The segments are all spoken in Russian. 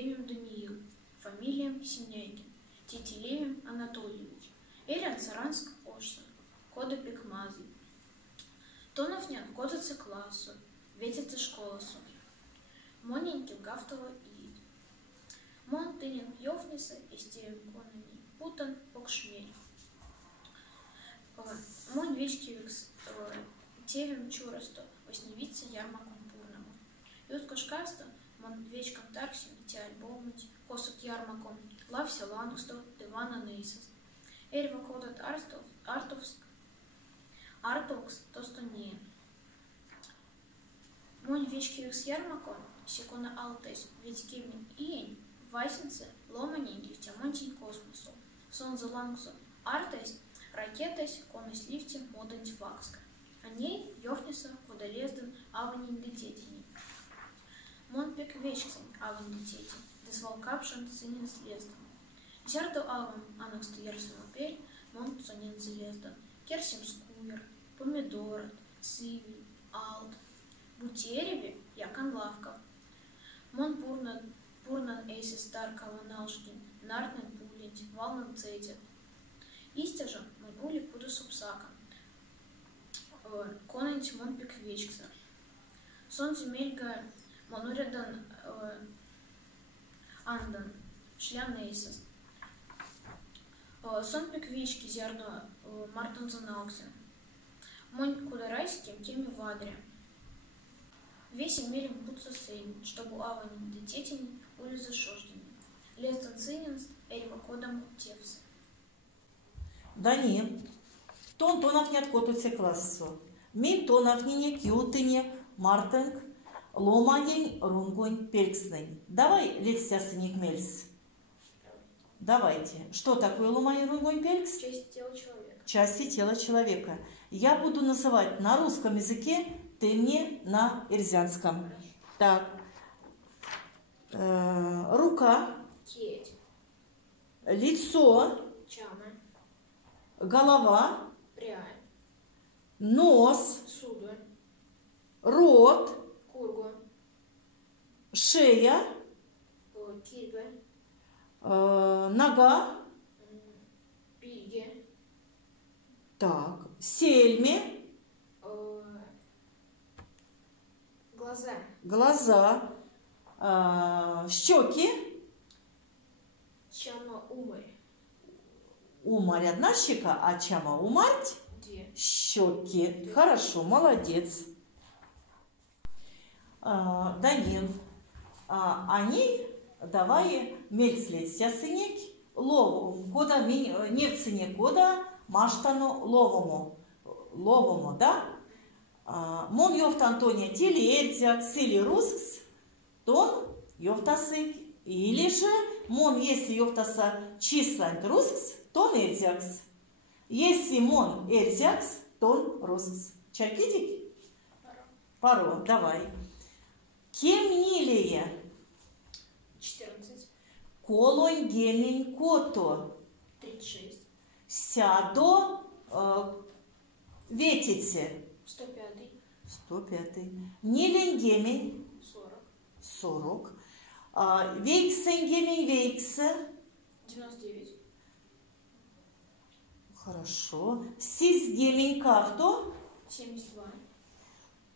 Еремин Даниил, фамилия Синяйкин, Тетелевин Анатольевич, Эрян Саранск Ошса, Кода Пикмазы, Тоновнян Кодица классу, Ветица школасу, Моненькин Гафтова и Мон Тынин Йовниса и Стевен Конани, Путан Покшмель, Мон Вечкивикс Тевим Чурасто, Восневица Ярмаком Пурному, Ютко Шкаста, Мон Вечком Тарксим, Тиальбомуть, Косут Ярмаком, Лався Лангсто, Дивана Нейсас, Эрва Кодат Артовкс Тостония, Мон Вечкивикс Ярмаком, Секона Алтес, Ветькивник Иень, Вайсенце, Ломаненьки в Тямонтень Космосу, Сонза Лангсо, Артес, Ракетес, Конус Лифте, Моденти Факска. О ней Йофниса, Кодолезден, Аванин Дететини. Мон Пек Вечксен, Аван Детети, Десвал Капшан, Сынин Слезден. Зярду Аван, Анаксто Ерсума Перь, Мон Цонин Зелезден, Керсим Скуер, Помидорот, Сивиль, Алт, Бутереви, Якон Лавков. Мон Пурнан Эйсис Старкова Налшкин, Нартнен Пулинти, Валнан Цетит. Истяжа, Мон Ули Пуду Супсака. Конанти Мон Пек Вечкса. Сон Земельга Монуредан Андан, Шлян Эйсис. Сон Пек Вечки Зярно Мартон Занауксен. Мон Кударайски, Кеми Вадре. Весь имелим путса сейн, чтобы аванин дететин ули зашождены. Лестон цининс, Эрива Кодам Тевс. Дани, тон тонов не откотуться классу. Мин тонов не кютыне, мартынг, ломанень, рунгонь, пелькснень. Давай лекция сыник мельс. Давайте. Что такое ломанень, рунгонь, пелькс? Части тела человека. Части тела человека. Я буду называть на русском языке, ты мне на эрзянском. Так. Рука. Кеть. Лицо. Чама. Голова. Пряль. Нос. Сударь. Рот. Кургу. Шея. Киргаль. Нога. Пильге. Так. Сельме. Глаза. Глаза. Щеки. Чама умарь. Умарь одна щека, а чама умарть? Две. Щеки. Хорошо, молодец. Данил. Они давай мельслед сясынек ловому. Кода невцене кода маштану ловому, да? Мон йофт Антония тили эртяк сили рускс, тон йофтасык. Или же мон, если йофтаса числань рускс, тон эртякс. Если мон эртякс, тон рускс. Чакидик? Паро, давай. Кемнилие. 14. Колонь гемень кото. 36. Сядо ветице. 105. 105. Нилень гемень. 40. 40. Вейксен гемень вейксе. 99. Хорошо. Сис гемень кавто. 72.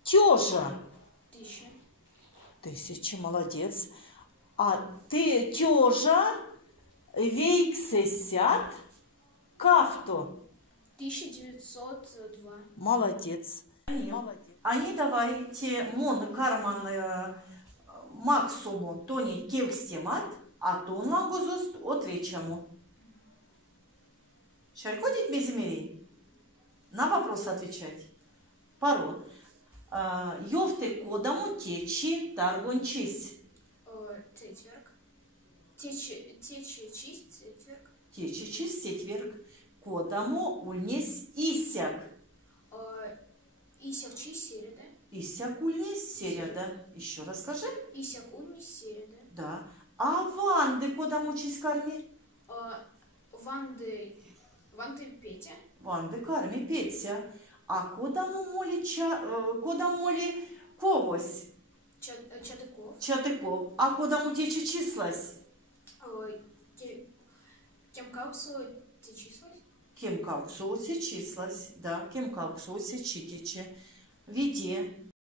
Тёжа. 1000. 1000, молодец. А ты тёжа вейксе сят кавто. 1902. Молодец. Они давайте мон карман максимум тони кевстемат, а то на гозост отвечаму. Шаркодит безмери? На вопрос отвечать. Пару. Йофты кодаму течи таргончись. Четверг. Течи чисть четверг. Течи чисть четверг. Кодаму ульнес исяк. Исяк чисть середа. Исяк ульнес середа. Еще раз скажи. Исяк ульнес середа. Да. А ванды кодаму чисть карми? Ванды Петя. Ванды карми Петя. А кодаму моли когось? Чадыков. Чатыков. А куда му тече числась? Кем кауксу числась? Кем кауксу се числась, да, кем кауксу се читиче. Виде.